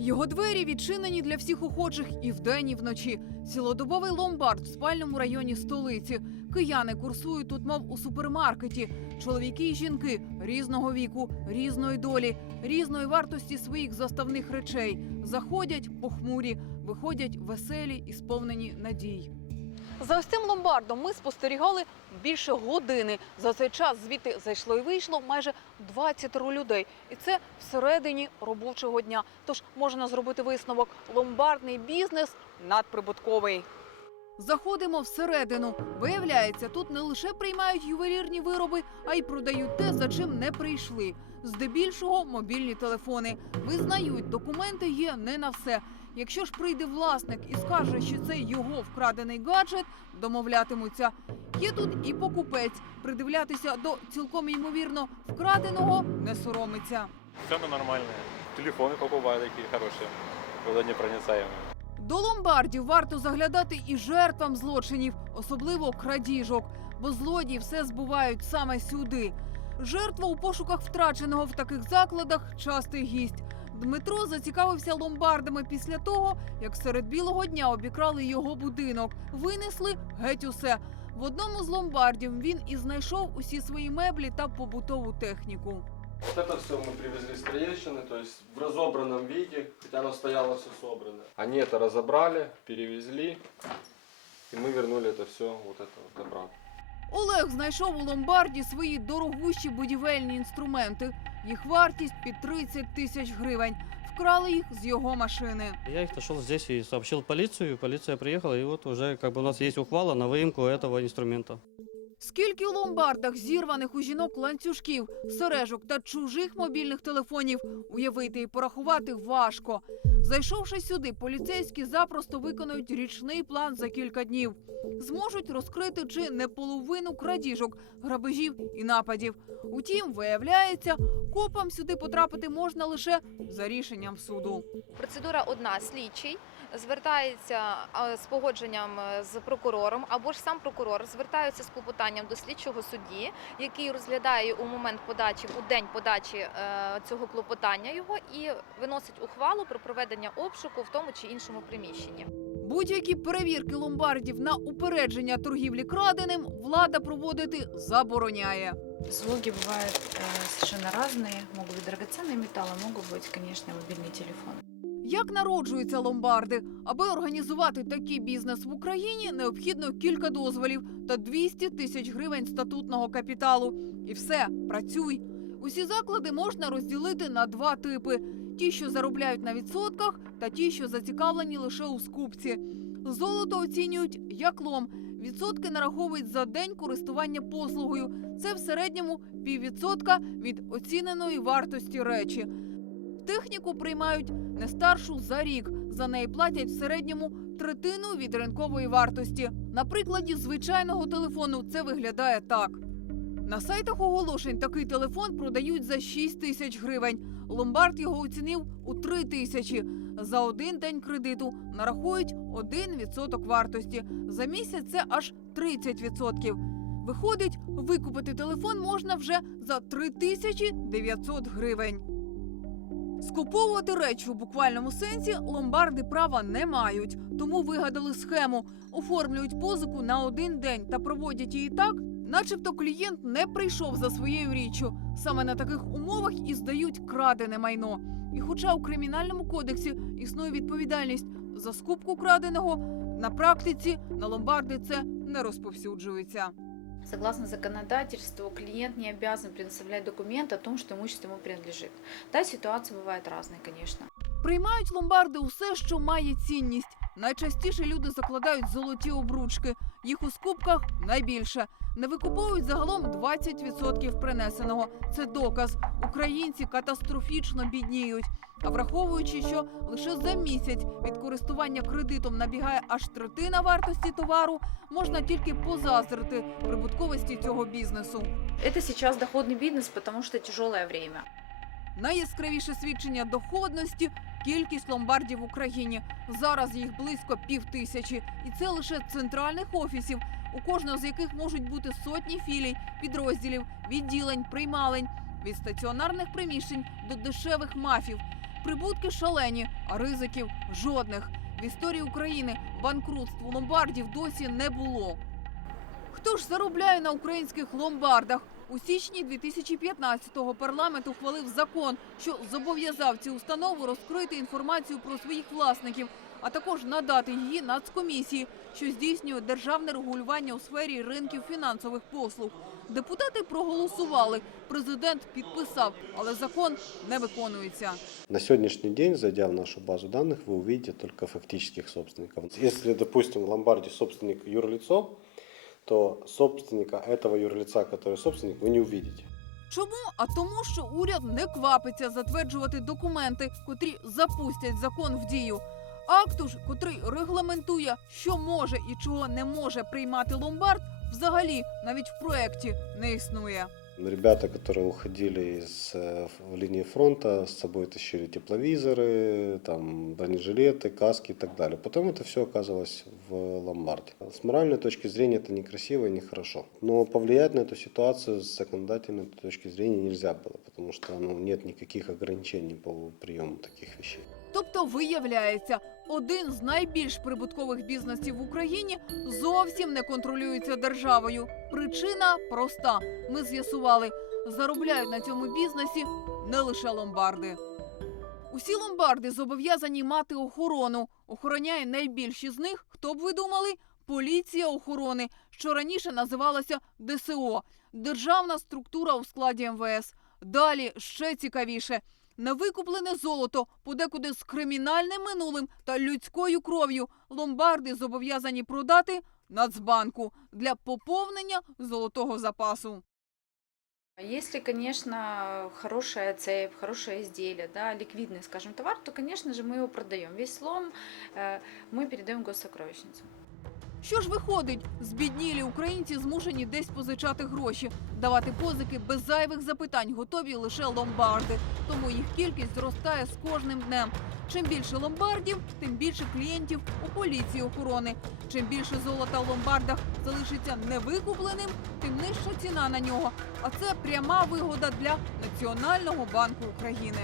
Його двері відчинені для всіх охочих і вдень, і вночі. Цілодобовий ломбард в спальному районі столиці. Кияни курсують тут, мов у супермаркеті. Чоловіки і жінки різного віку, різної долі, різної вартості своїх заставних речей. Заходять похмурі, виходять веселі і сповнені надій. За ось цим ломбардом ми спостерігали більше години. За цей час звідти зайшло і вийшло майже 20 людей. І це всередині робочого дня. Тож можна зробити висновок: ломбардний бізнес надприбутковий. Заходимо всередину. Виявляється, тут не лише приймають ювелірні вироби, а й продають те, за чим не прийшли Здебільшого мобільні телефони. Визнають, документи є не на все. Якщо ж прийде власник і скаже, що це його вкрадений гаджет, домовлятимуться. Є тут і покупець. Придивлятися до цілком ймовірно вкраденого не соромиться. Цены нормальные. Телефоны покупаю такие хорошие, водонепроницаемые. До ломбардів варто заглядати і жертвам злочинів, особливо крадіжок, бо злодії все збувають саме сюди. Жертва у пошуках втраченого в таких закладах частий гість. Дмитро зацікавився ломбардами після того, як серед білого дня обікрали його будинок, винесли геть усе. В одному з ломбардів він і знайшов усі свої меблі та побутову техніку. Вот это все мы привезли с Троещины, то есть в разобранном виде, хотя оно стояло все собрано. Они это разобрали, перевезли, и мы вернули это все вот это вот обратно. Олег знайшов у ломбарді свої дорогущі будівельні інструменти. Їх вартість під 30 тисяч гривень. Вкрали їх з його машини. Я их нашел здесь и сообщил полицию, и полиция приехала, и вот уже как бы у нас есть ухвала на выемку этого инструмента. Скільки у ломбардах зірваних у жінок ланцюжків, сережок та чужих мобільних телефонів уявити і порахувати важко. Зайшовши сюди, поліцейські запросто виконують річний план за кілька днів. Зможуть розкрити чи не половину крадіжок, грабежів і нападів. Утім, виявляється, копам сюди потрапити можна лише за рішенням суду. Процедура одна слідчий звертається з погодженням е, з прокурором, або ж сам прокурор звертається з клопотанням до слідчого судді, який розглядає у момент подачі, у день подачі е, цього клопотання його і виносить ухвалу про проведення обшуку в тому чи іншому приміщенні. Будь-які перевірки ломбардів на упередження торгівлі краденим влада проводити забороняє. Залоги бывают э, совершенно разные. Могут быть драгоценные металлы, могут быть, конечно, мобильный телефон. Як народжуються ломбарди? Аби організувати такий бізнес в Україні, необхідно кілька дозволів та 200 тисяч гривень статутного капіталу. І все, працюй. Усі заклади можна розділити на два типи: ті, що заробляють на відсотках, та ті, що зацікавлені лише у скупці. Золото оцінюють як лом. Відсотки нараховують за день користування послугою. Це в середньому піввідсотка від оціненої вартості речі. Техніку приймають не старшу за рік. За неї платять в середньому третину від ринкової вартості. На прикладі звичайного телефону це виглядає так. На сайтах оголошень такий телефон продають за 6 тисяч гривень. Ломбард його оцінив у 3 тисячі. За один день кредиту нарахують 1% вартості. За місяць це аж 30%. Виходить, викупити телефон можна вже за 3900 гривень. Скуповувати речі у буквальному сенсі ломбарди права не мають, тому вигадали схему. Оформлюють позику на один день та проводять її так, начебто клієнт не прийшов за своєю річчю. Саме на таких умовах і здають крадене майно. І хоча у кримінальному кодексі існує відповідальність за скупку краденого, на практиці на ломбарди це не розповсюджується. Согласно законодательству, клиент не обязан предоставлять документ о том, что имущество ему принадлежит. Да, ситуации бывают разные, конечно. Приймають ломбарди усе, що має цінність. Найчастіше люди закладають золоті обручки. Їх у скупках найбільше. Не викуповують загалом 20% принесеного. Це доказ. Українці катастрофічно бідніють. А враховуючи, що лише за місяць від користування кредитом набігає аж третина вартості товару, можна тільки позаздрити прибутковості цього бізнесу. Это сейчас доходный бизнес, потому что тяжелое время. Найяскравіше свідчення доходності кількість ломбардів в Україні. Зараз їх близько пів тисячі, і це лише центральних офісів, у кожного з яких можуть бути сотні філій, підрозділів, відділень, приймалень від стаціонарних приміщень до дешевих мафів. Прибутки шалені, а ризиків жодних. В історії України банкрутств ломбардів досі не було. Хто ж заробляє на українських ломбардах? У січні 2015-го парламент ухвалив закон, що зобов'язав ці установи розкрити інформацію про своїх власників, а також надати її Нацкомісії, що здійснює державне регулювання у сфері ринків фінансових послуг. Депутати проголосували, президент підписав, але закон не виконується. На сегодняшний день, зайдя в нашу базу данных, вы увидите только фактических собственников. Если, допустим, в ломбарде собственник юрлицо, то собственника этого юрлица, который собственник, вы не увидите. Чому? А тому, що уряд не квапиться затверджувати документи, котрі запустять закон в дію. Акту ж, котрий регламентує, що може і чого не може приймати ломбард, взагалі навіть в проєкті не існує. Ребята, которые уходили с э, линии фронта, с собой тащили тепловизоры, там, бронежилеты, каски и так далее. Потом это все оказывалось в ломбарде. С моральной точки зрения это некрасиво и нехорошо. Но повлиять на эту ситуацию с законодательной точки зрения нельзя было, потому что ну, нет никаких ограничений по приему таких вещей. Тобто, виявляється, один з найбільш прибуткових бізнесів в Україні зовсім не контролюється державою. Причина проста. Ми з'ясували, заробляють на цьому бізнесі не лише ломбарди. Усі ломбарди зобов'язані мати охорону. Охороняє найбільші з них, хто б ви думали, поліція охорони, що раніше називалася ДСО державна структура у складі МВС. Далі ще цікавіше Невикуплене золото, подекуди з кримінальним минулим та людською кров'ю, ломбарди зобов'язані продати Нацбанку для поповнення золотого запасу. Если, конечно, хорошая цепь, хорошее изделие, да, ликвидный, скажем, товар, то, конечно же, мы его продаем. Весь слом э, мы передаем в госсокровищницу. Що ж виходить, збіднілі українці змушені десь позичати гроші, давати позики без зайвих запитань готові лише ломбарди. Тому їх кількість зростає з кожним днем. Чим більше ломбардів, тим більше клієнтів у поліції охорони. Чим більше золота в ломбардах залишиться невикупленим, тим нижча ціна на нього. А це пряма вигода для Національного банку України.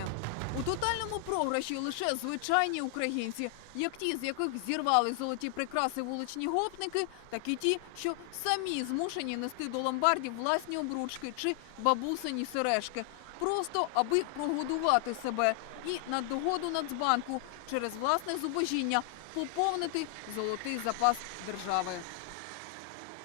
У тотальному програші лише звичайні українці, як ті, з яких зірвали золоті прикраси вуличні гопники, так і ті, що самі змушені нести до ломбардів власні обручки чи бабусині сережки, просто аби прогодувати себе і на догоду Нацбанку через власне зубожіння поповнити золотий запас держави.